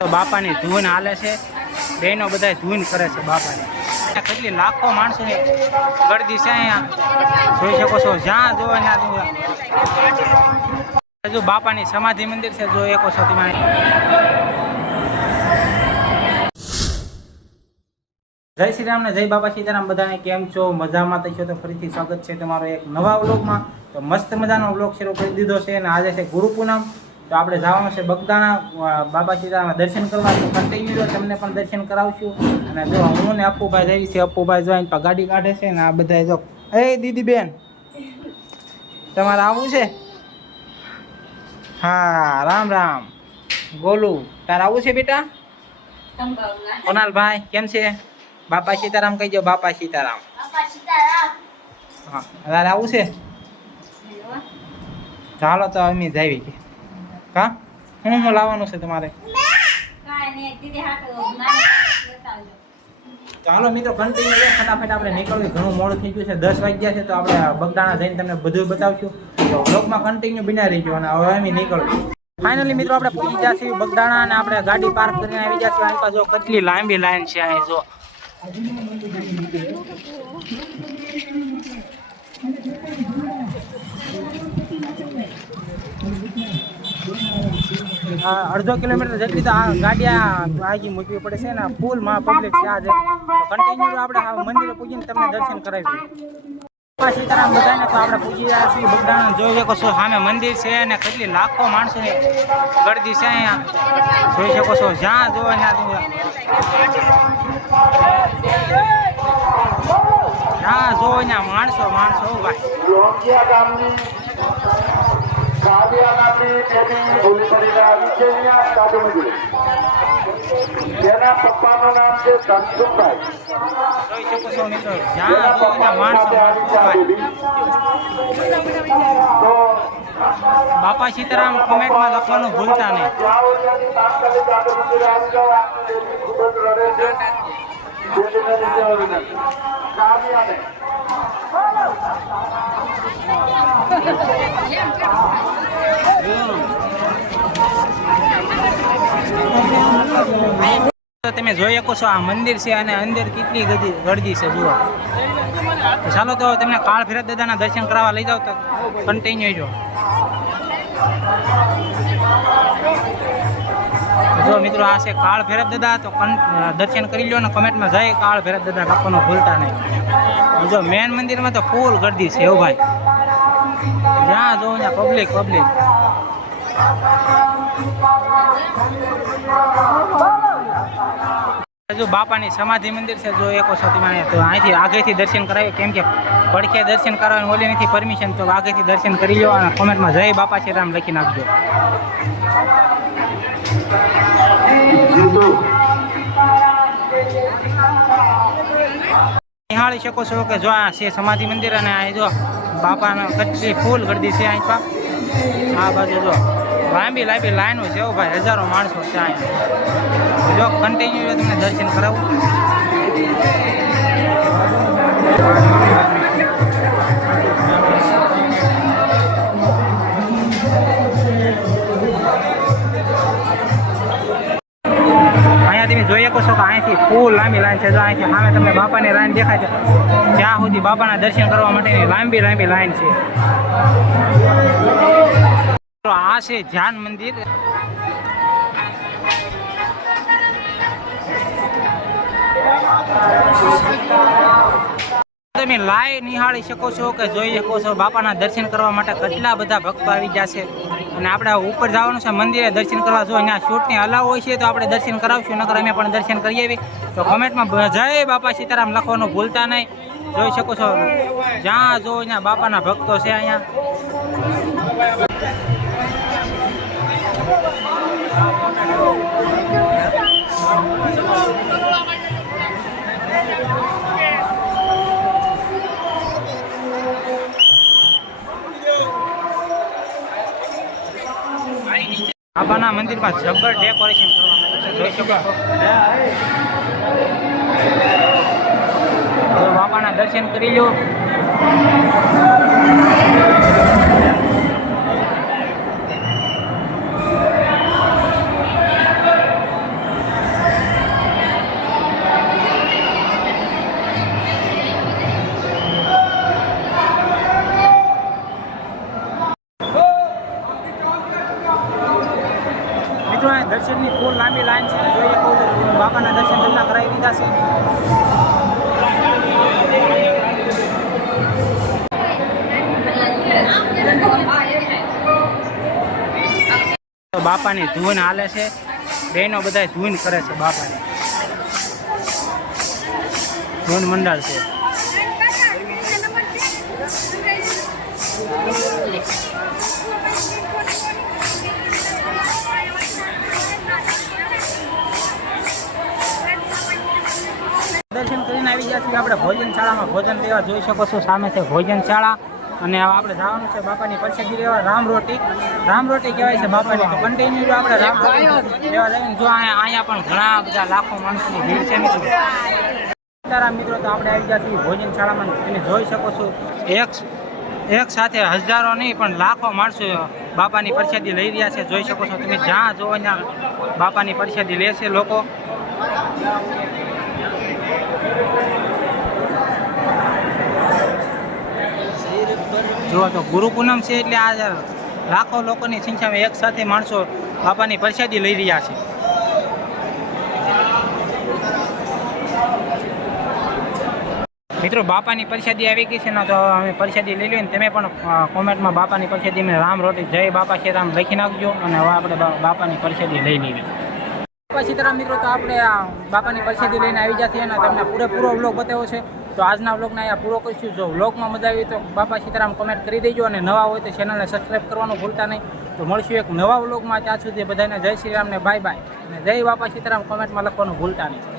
તો બાપાની ધૂન હાલે છે, બહેનો બધા ધૂન કરે છે બાપાની. કેટલી લાખો માણસોની ગળદી છે અહીંયા, જોઈ શકો છો. જ્યાં જોવો ત્યાં જો બાપાની સમાધિ મંદિર છે, જો શકો છો તમે. જય શ્રી રામ ને જય બાપા સીતારામ. બધાને કેમ છો? મજામાં તો છો? તો ફરીથી સ્વાગત છે તમારો એક નવા વ્લોગમાં. તો મસ્ત મજાનો વ્લોગ શરૂ કરી દીધો છે અને આજે છે ગુરુ પૂનમ. તો આપણે જવાનું છે બગદાણા બાબા સીતારામના દર્શન કરવા. તો કન્ટિન્યુ તમને પણ દર્શન કરાવશું. અને જો હું ને અપ્પુભાઈ જઈએ છીએ. અપ્પુભાઈ જોઈને પણ ગાડી કાઢે છે ને આ બધા જો. એ દીદી બેન, તમારે આવવું છે? હા, રામ રામ. બોલું, તારે આવવું છે બેટા? કોનાલભાઈ કેમ છે? બાપા સીતારામ કહી દો. બાપા સીતારામ. હા, તારે આવું છે? ચાલો તો અમે જઈએ કે કા હું લાવવાનું છે તમારે? ચાલો મિત્રો કન્ટિન્યુ ફટાફટ આપણે નીકળવું. ઘણું મોડું થઈ ગયું છે, 10 વાગ્યા છે. તો આપણે બગદાણા જઈને તમને બધું બતાવશું. તો બ્લોગમાં કન્ટિન્યુ બિના રહીજો. અને હવે અમે નીકળવું. ફાઇનલી મિત્રો આપણે પહોંચી ગયા છીએ બગદાણા અને આપણે ગાડી પાર્ક કરીને આવી ગયા છીએ. અહીં જો કેટલી લાંબી લાઈન છે અહીં જો. અડધો કિલોમીટર જેટલી તો આ ગાડી આગી મૂકવી પડે છે ને ફૂલ માં પબ્લિક છે આજે. કન્ટિન્યુ આપણે મંદિરે પૂજીને તમને દર્શન કરાવીશું. સીતારામ બધાને તો આપણે પૂજી રહ્યા છીએ બગદાણા. જોઈ શકો છો સામે મંદિર છે અને કેટલી લાખો માણસોની ગળદી છે અહીંયા, જોઈ શકો છો. જ્યાં જોવો ત્યાં જોવો ત્યાં માણસો ભાઈ. તેના પપ્પાનું નામ છે ધનસુખભાઈ. જોઈ શકો છો મિત્રો, જ્યાં જોવો ત્યાં માણસો ભાઈ. બાપા સીતારામ કોમેન્ટમાં લખવાનું ભૂલતા નહીં. તમે જોઈ શકો છો આ મંદિર છે અને અંદર કેટલી ગળદી છે જુઓ. ચાલો તો તમને કાળ ભૈરવ દાદાના દર્શન કરાવવા લઈ જાવ. તો કન્ટિન્યુ જો મિત્રો આ છે કાળ ભૈરવ દાદા. તો દર્શન કરી લો અને કમેન્ટમાં જય કાળ ભૈરવ દાદા લખવાનું ભૂલતા નહીં. જો મેન મંદિરમાં તો ફૂલ ગળદી છે એવું ભાઈ. જ્યાં જોવો ત્યાં પબ્લિક. જો બાપાની સમાધિ મંદિર છે, જો એક વખત તો અહીંથી આગળથી દર્શન કરાવીએ. કેમ કે પડખે દર્શન કરવાની ઓલી નથી પરમિશન. તો આગળથી દર્શન કરી લો અને કોમેન્ટમાં જય બાપા શ્રીરામ લખી નાખજો. નિહાળી શકો છો કે જો આ છે સમાધિ મંદિર અને અહીં જો બાપાના કેટલી ફૂલ ગળદી છે. અહીં પા આ બાજુ જો લાંબી લાઈનો છે ભાઈ. હજારો માણસો છે અહીંયા. જો કન્ટિન્યુ તમને દર્શન કરાવું. અહીંયા તમે જોઈ શકો છો કે અહીંથી ફૂલ લાંબી લાઈન છે. જો અહીંથી સામે તમને બાપાની લાઈન દેખાય છે, ત્યાં સુધી બાપાના દર્શન કરવા માટેની લાંબી લાઈન છે. આ છે ધ્યાન મંદિર. તમે લાઈવ નિહાળી શકો છો કે જોઈ શકો છો બાપાના દર્શન કરવા માટે કેટલા બધા ભક્તો આવી ગયા છે. અને આપણે ઉપર જવાનું છે મંદિરે દર્શન કરવા. જો અહીંયા શૂટની અલાવ હોય છે તો આપણે દર્શન કરાવશું, નકર અમે પણ દર્શન કરી આવી. તો કોમેન્ટમાં જય બાપા સીતારામ લખવાનું ભૂલતા નહીં. જોઈ શકો છો જ્યાં જો અહીંયા બાપાના ભક્તો છે અહીંયા. બાપાના મંદિરમાં જબર ડેકોરેશન કરવામાં આવ્યું છે, જોઈ શકો છો. બાપાના દર્શન કરી લો. દર્શનની ફૂલ લાંબી લાઈન છે. જોઈએ કહું તો બાપાના દર્શન પહેલાં કરાવી દીધા છે. તો બાપાની ધૂન હાલે છે. બહેનો બધા ધૂન કરે છે. બાપાની ધૂન મંડળ છે. દર્શન કરીને આવી ગયા છીએ આપણે ભોજનશાળામાં. ભોજન લેવા જોઈ શકો છો સામે છે ભોજનશાળા. અને આપણે જવાનું છે બાપાની પ્રસાદી લેવા. રામ રોટી કહેવાય છે બાપાની. તો કન્ટિન્યુ આપણે રામ રોટી લેવા જઈએ. જો અહીંયા પણ ઘણા બધા લાખો માણસોની ભીડ છે મિત્રો. સીતારામ મિત્રો, તો આપણે આવી ગયા છીએ ભોજનશાળામાં. તમે જોઈ શકો છો એક સાથે હજારો નહીં પણ લાખો માણસો બાપાની પ્રસાદી લઈ રહ્યા છે. જોઈ શકો છો તમે. જ્યાં જોવો ત્યાં બાપાની પ્રસાદી લે છે લોકો. જુઓ તો ગુરુ પૂનમ છે એટલે આ લાખો લોકોની સંખ્યામાં એક સાથે માણસો બાપાની પ્રસાદી લઈ રહ્યા છે. મિત્રો, બાપાની પ્રસાદી આવી ગઈ છે ને, તો અમે પ્રસાદી લઈ લઈએ ને. તમે પણ કોમેન્ટમાં બાપાની પ્રસાદી મેં રામ રોટી જય બાપા સીતારામ લખી નાખજો. અને હવે આપણે બાપાની પ્રસાદી લઈ લેવી. બાપા સીતારામ મિત્રો, તો આપણે બાપાની પ્રસાદી લઈને આવી જતી અને તમને પૂરેપૂરો વ્લોગ બતાવ્યો છે. તો આજના વ્લોગને અહીંયા પૂરો કરીશું. જો વ્લોગમાં મજા આવી તો બાપા સીતારામ કોમેન્ટ કરી દેજો. અને નવા હોય તો ચેનલને સબસ્ક્રાઈબ કરવાનું ભૂલતા નહીં. તો મળશું એક નવા વ્લોગમાં. ત્યાં સુધી બધાને જય શ્રી રામ ને બાય બાય. અને જય બાપા સીતારામ કોમેન્ટમાં લખવાનું ભૂલતા નહીં.